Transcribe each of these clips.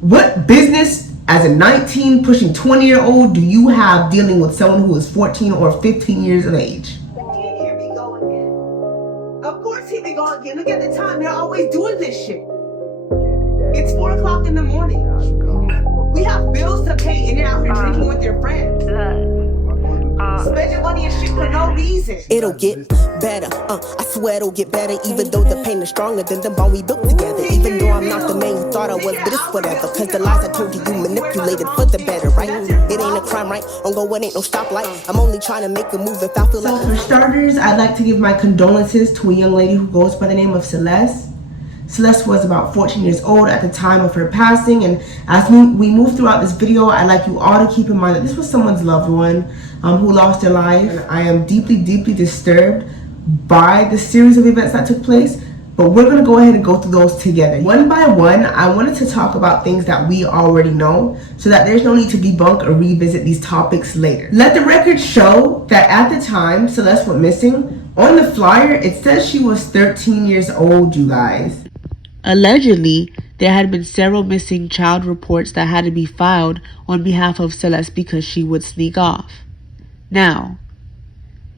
What business as a 19 pushing 20-year-old do you have dealing with someone who is 14 or 15 years of age? Here we go again. Of course here we go again. Look at the time. They're always doing this shit. It's 4 o'clock in the morning. We have bills to pay and you're out here drinking with your friends. Spending money and shit for no reason. It'll get better, I swear it'll get better. Even though the pain is stronger than the bond we built together. Even though I'm not the man you thought I was, but it's whatever. Cause the lies I told you, you manipulated for the better, right? It ain't a crime, right? On go, it ain't no stoplight. I'm only trying to make a move if I feel like. So for starters, I'd like to give my condolences to a young lady who goes by the name of Celeste. Celeste was about 14 years old at the time of her passing, and as we move throughout this video, I'd like you all to keep in mind that this was someone's loved one who lost their life. And I am deeply, deeply disturbed by the series of events that took place, but we're going to go ahead and go through those together. One by one, I wanted to talk about things that we already know so that there's no need to debunk or revisit these topics later. Let the record show that at the time Celeste went missing, on the flyer, it says she was 13 years old, you guys. Allegedly, there had been several missing child reports that had to be filed on behalf of Celeste because she would sneak off. Now,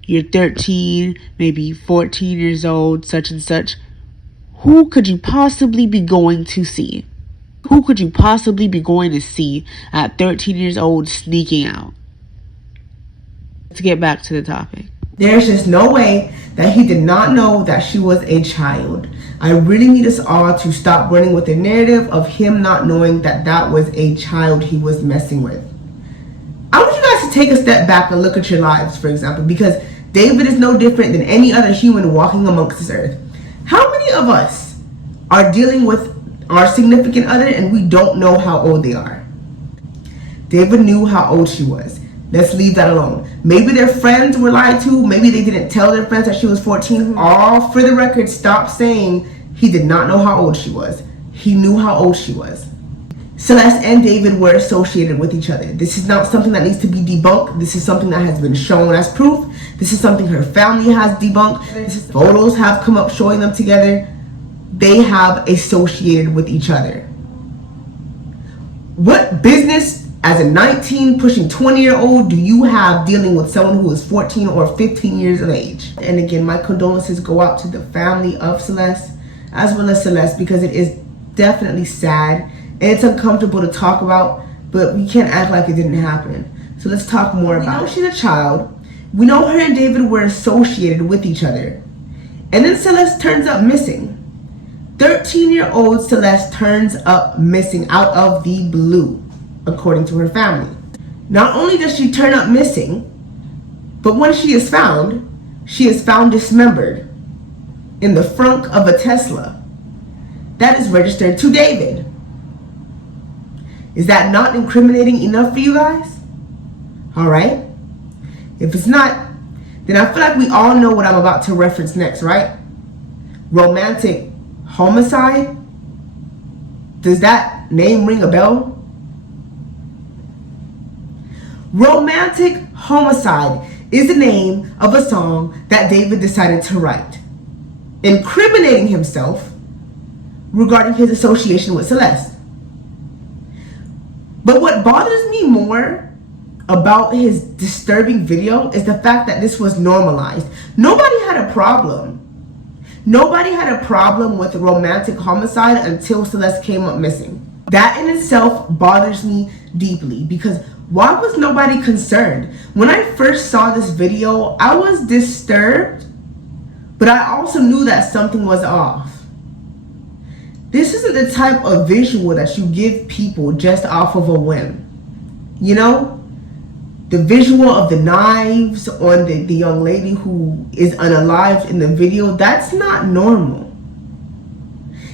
you're 13, maybe 14 years old, such and such. Who could you possibly be going to see? Who could you possibly be going to see at 13 years old sneaking out? Let's get back to the topic. There's just no way that he did not know that she was a child. I really need us all to stop running with the narrative of him not knowing that that was a child he was messing with. I want you guys to take a step back and look at your lives, for example, because David is no different than any other human walking amongst this earth. How many of us are dealing with our significant other and we don't know how old they are? David knew how old she was. Let's leave that alone. Maybe their friends were lied to. Maybe they didn't tell their friends that she was 14. All for the record, stop saying he did not know how old she was. He knew how old she was. Celeste and David were associated with each other. This is not something that needs to be debunked. This is something that has been shown as proof. This is something her family has debunked. Photos have come up showing them together. They have associated with each other. What business as a 19 pushing 20-year-old do you have dealing with someone who is 14 or 15 years of age? And again, my condolences go out to the family of Celeste as well as Celeste, because it is definitely sad and it's uncomfortable to talk about, but we can't act like it didn't happen. So let's talk more about it. She's a child. We know her and David were associated with each other. And then Celeste turns up missing. 13-year-old Celeste turns up missing out of the blue, according to her family. Not only does she turn up missing, but when she is found dismembered in the frunk of a Tesla that is registered to David. Is that not incriminating enough for you guys? All right. If it's not, then I feel like we all know what I'm about to reference next, right? Romantic homicide? Does that name ring a bell? Romantic homicide is the name of a song that David decided to write, incriminating himself regarding his association with Celeste. But what bothers me more about his disturbing video is the fact that this was normalized. Nobody had a problem. Nobody had a problem with romantic homicide until Celeste came up missing. That in itself bothers me deeply, because why was nobody concerned? When I first saw this video, I was disturbed, but I also knew that something was off. This isn't the type of visual that you give people just off of a whim. You know? The visual of the knives on the young lady who is unalived in the video, that's not normal.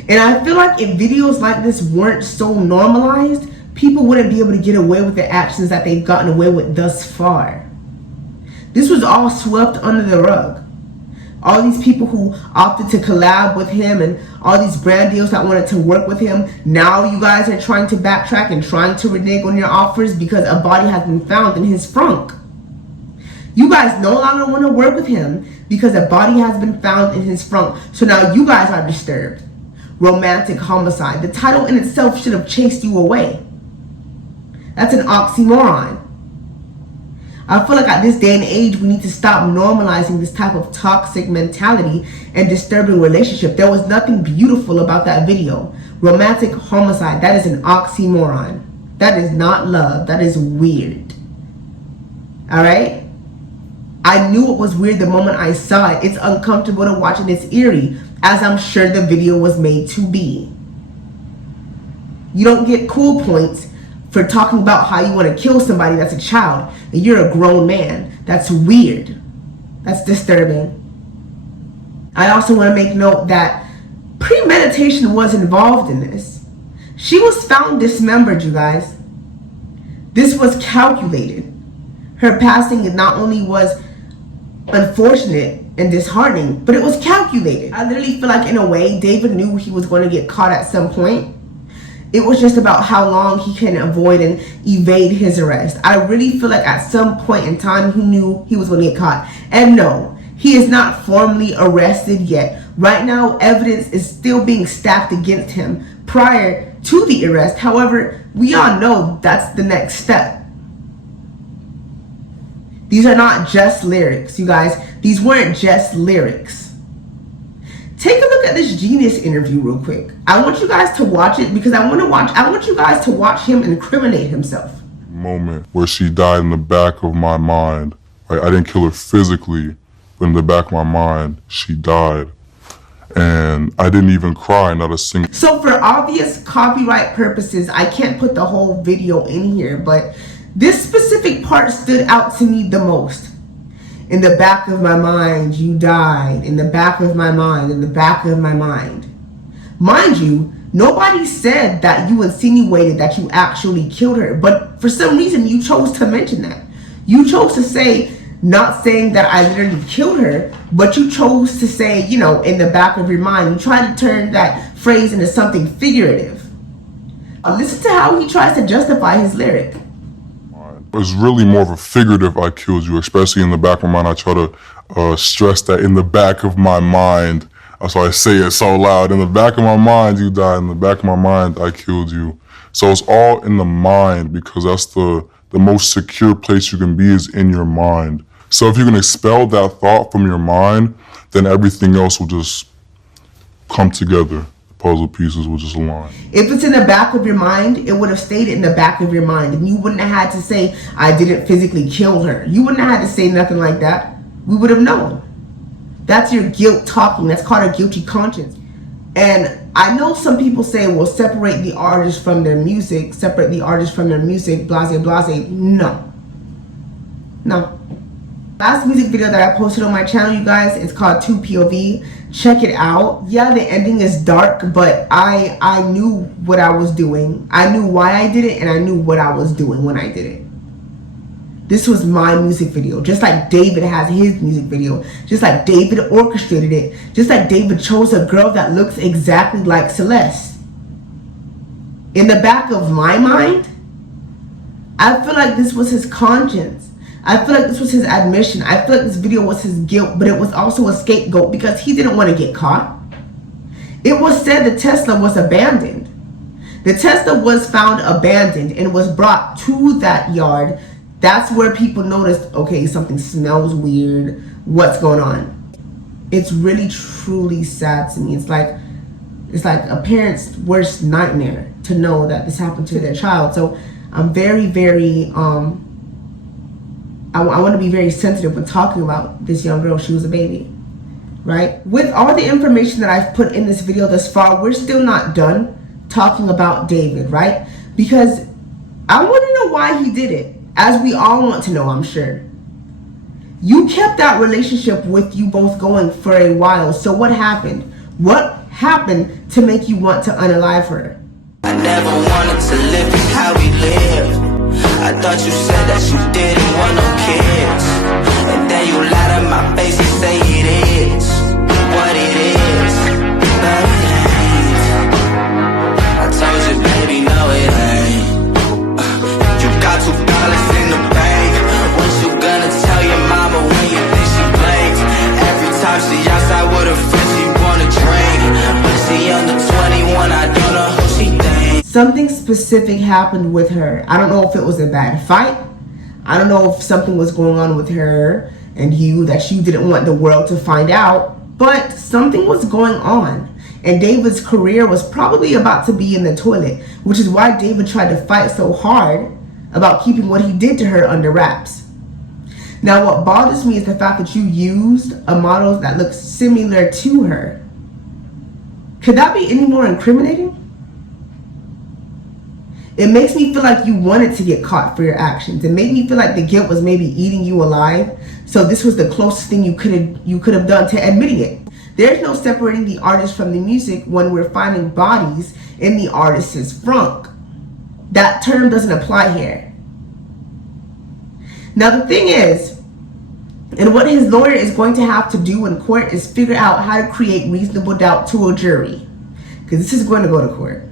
And I feel like if videos like this weren't so normalized, people wouldn't be able to get away with the actions that they've gotten away with thus far. This was all swept under the rug. All these people who opted to collab with him and all these brand deals that wanted to work with him, now you guys are trying to backtrack and trying to renege on your offers because a body has been found in his frunk. You guys no longer want to work with him because a body has been found in his front. So now you guys are disturbed. romantic homicide. The title in itself should have chased you away. That's an oxymoron. I feel like at this day and age, we need to stop normalizing this type of toxic mentality and disturbing relationship. There was nothing beautiful about that video. Romantic homicide, that is an oxymoron. That is not love. That is weird. All right? I knew it was weird the moment I saw it. It's uncomfortable to watch and it's eerie, as I'm sure the video was made to be. You don't get cool points for talking about how you want to kill somebody that's a child and you're a grown man. That's weird. That's disturbing. I also want to make note that premeditation was involved in this. She was found dismembered, you guys. This was calculated. Her passing not only was unfortunate and disheartening, but it was calculated. I literally feel like in a way, David knew he was going to get caught at some point. It was just about how long he can avoid and evade his arrest. I really feel like at some point in time, he knew he was going to get caught. And no, he is not formally arrested yet. Right now, evidence is still being stacked against him prior to the arrest. However, we all know that's the next step. These are not just lyrics, you guys. These weren't just lyrics. Take a look at this Genius interview real quick. I want you guys to watch it because I want you guys to watch him incriminate himself. Moment where she died in the back of my mind. Like, I didn't kill her physically, but in the back of my mind, she died. And I didn't even cry, not a single. So for obvious copyright purposes, I can't put the whole video in here, but this specific part stood out to me the most. In the back of my mind, you died. In the back of my mind, in the back of my mind. Mind you, nobody said that you insinuated that you actually killed her, but for some reason you chose to mention that. You chose to say, not saying that I literally killed her, but you chose to say, you know, in the back of your mind. You tried to turn that phrase into something figurative. Listen to how he tries to justify his lyric. It's really more of a figurative I killed you, especially in the back of my mind. I try to stress that in the back of my mind. So I say it so loud. In the back of my mind, you died. In the back of my mind, I killed you. So it's all in the mind because that's the most secure place you can be is in your mind. So if you can expel that thought from your mind, then everything else will just come together. Puzzle pieces will just align. If it's in the back of your mind, it would have stayed in the back of your mind. And you wouldn't have had to say, I didn't physically kill her. You wouldn't have had to say nothing like that. We would have known. That's your guilt talking. That's called a guilty conscience. And I know some people say, well, separate the artist from their music, separate the artist from their music, blase, blase. No. No. Last music video that I posted on my channel, you guys, it's called 2POV. Check it out. Yeah, the ending is dark, but I knew what I was doing. I knew why I did it, and I knew what I was doing when I did it. This was my music video, just like David has his music video, just like David orchestrated it, just like David chose a girl that looks exactly like Celeste. In the back of my mind, I feel like this was his conscience. I feel like this was his admission. I feel like this video was his guilt, but it was also a scapegoat because he didn't want to get caught. It was said the Tesla was abandoned. The Tesla was found abandoned and was brought to that yard. That's where people noticed, okay, something smells weird. What's going on? It's really, truly sad to me. It's like a parent's worst nightmare to know that this happened to their child. So I'm very, very, I want to be very sensitive when talking about this young girl. She was a baby, right? With all the information that I've put in this video thus far, we're still not done talking about David, right? Because I want to know why he did it, as we all want to know, I'm sure. You kept that relationship with you both going for a while, so what happened? What happened to make you want to unalive her? I never wanted to live how we live. I thought you said that you didn't want no kids, and then you lied to my face and say it is what it is, but it ain't. I told you, baby, no it ain't. You got $2 in the bank. What you gonna tell your mama when you think she blinks? Every time she outside with her friends, she wanna drink, but she under 20 something specific happened with her. I don't know if it was a bad fight. I don't know if something was going on with her and you that you didn't want the world to find out, but something was going on. And David's career was probably about to be in the toilet, which is why David tried to fight so hard about keeping what he did to her under wraps. Now, what bothers me is the fact that you used a model that looks similar to her. Could that be any more incriminating? It makes me feel like you wanted to get caught for your actions. It made me feel like the guilt was maybe eating you alive. So this was the closest thing you could have done to admitting it. There's no separating the artist from the music when we're finding bodies in the artist's frunk. That term doesn't apply here. Now the thing is, and what his lawyer is going to have to do in court is figure out how to create reasonable doubt to a jury. Because this is going to go to court.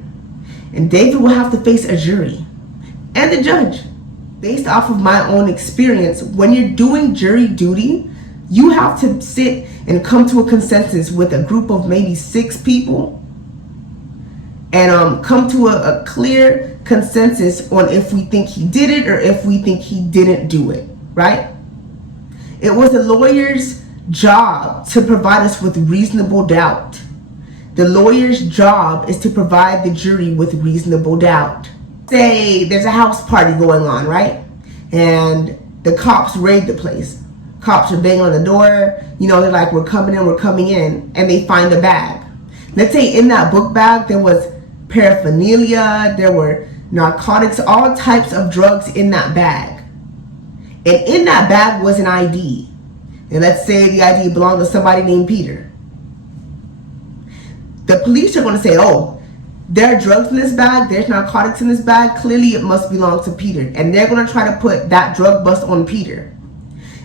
And David will have to face a jury and the judge. Based off of my own experience, when you're doing jury duty, you have to sit and come to a consensus with a group of maybe 6 people and come to a clear consensus on if we think he did it or if we think he didn't do it, right? It was the lawyer's job to provide us with reasonable doubt. The lawyer's job is to provide the jury with reasonable doubt. Say there's a house party going on, right? And the cops raid the place. Cops are banging on the door. You know, they're like, we're coming in. And they find a bag. Let's say in that book bag, there was paraphernalia, there were narcotics, all types of drugs in that bag. And in that bag was an ID. And let's say the ID belonged to somebody named Peter. The police are going to say, oh, there are drugs in this bag, there's narcotics in this bag, clearly it must belong to Peter. And they're going to try to put that drug bust on Peter.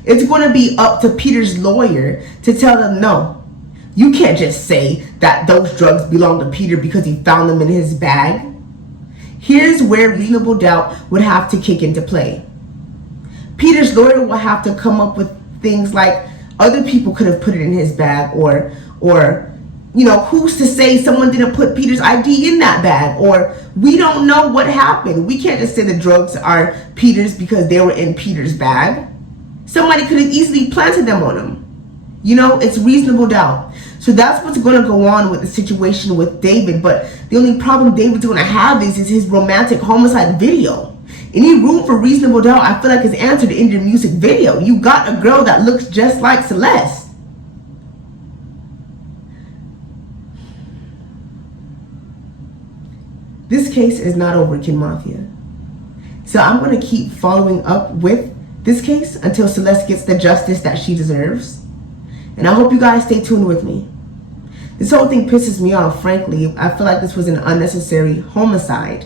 It's going to be up to Peter's lawyer to tell them, no, you can't just say that those drugs belong to Peter because he found them in his bag. Here's where reasonable doubt would have to kick into play. Peter's lawyer will have to come up with things like other people could have put it in his bag or you know, who's to say someone didn't put Peter's ID in that bag? Or we don't know what happened. We can't just say the drugs are Peter's because they were in Peter's bag. Somebody could have easily planted them on him. You know, it's reasonable doubt. So that's what's going to go on with the situation with David. But the only problem David's going to have is his romantic homicide video. Any room for reasonable doubt, I feel like, is answered in your music video. You got a girl that looks just like Celeste. This case is not over, Kid Mafia. So I'm going to keep following up with this case until Celeste gets the justice that she deserves. And I hope you guys stay tuned with me. This whole thing pisses me off, frankly. I feel like this was an unnecessary homicide.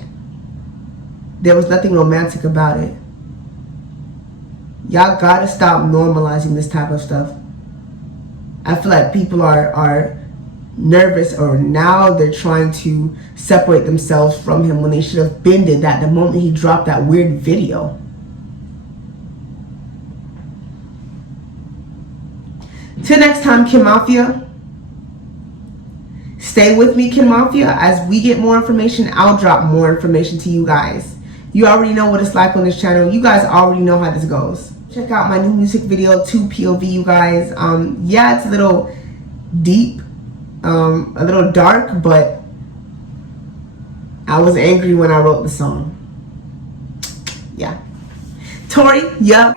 There was nothing romantic about it. Y'all gotta stop normalizing this type of stuff. I feel like people are nervous, or now they're trying to separate themselves from him when they should have been did that the moment he dropped that weird video. Till next time, Kid Mafia. Stay with me, Kid Mafia. As we get more information, I'll drop more information to you guys. You already know what it's like on this channel. You guys already know how this goes. Check out my new music video, 2POV, you guys. Yeah, it's a little deep. A little dark, but I was angry when I wrote the song. Yeah. Tori, yeah.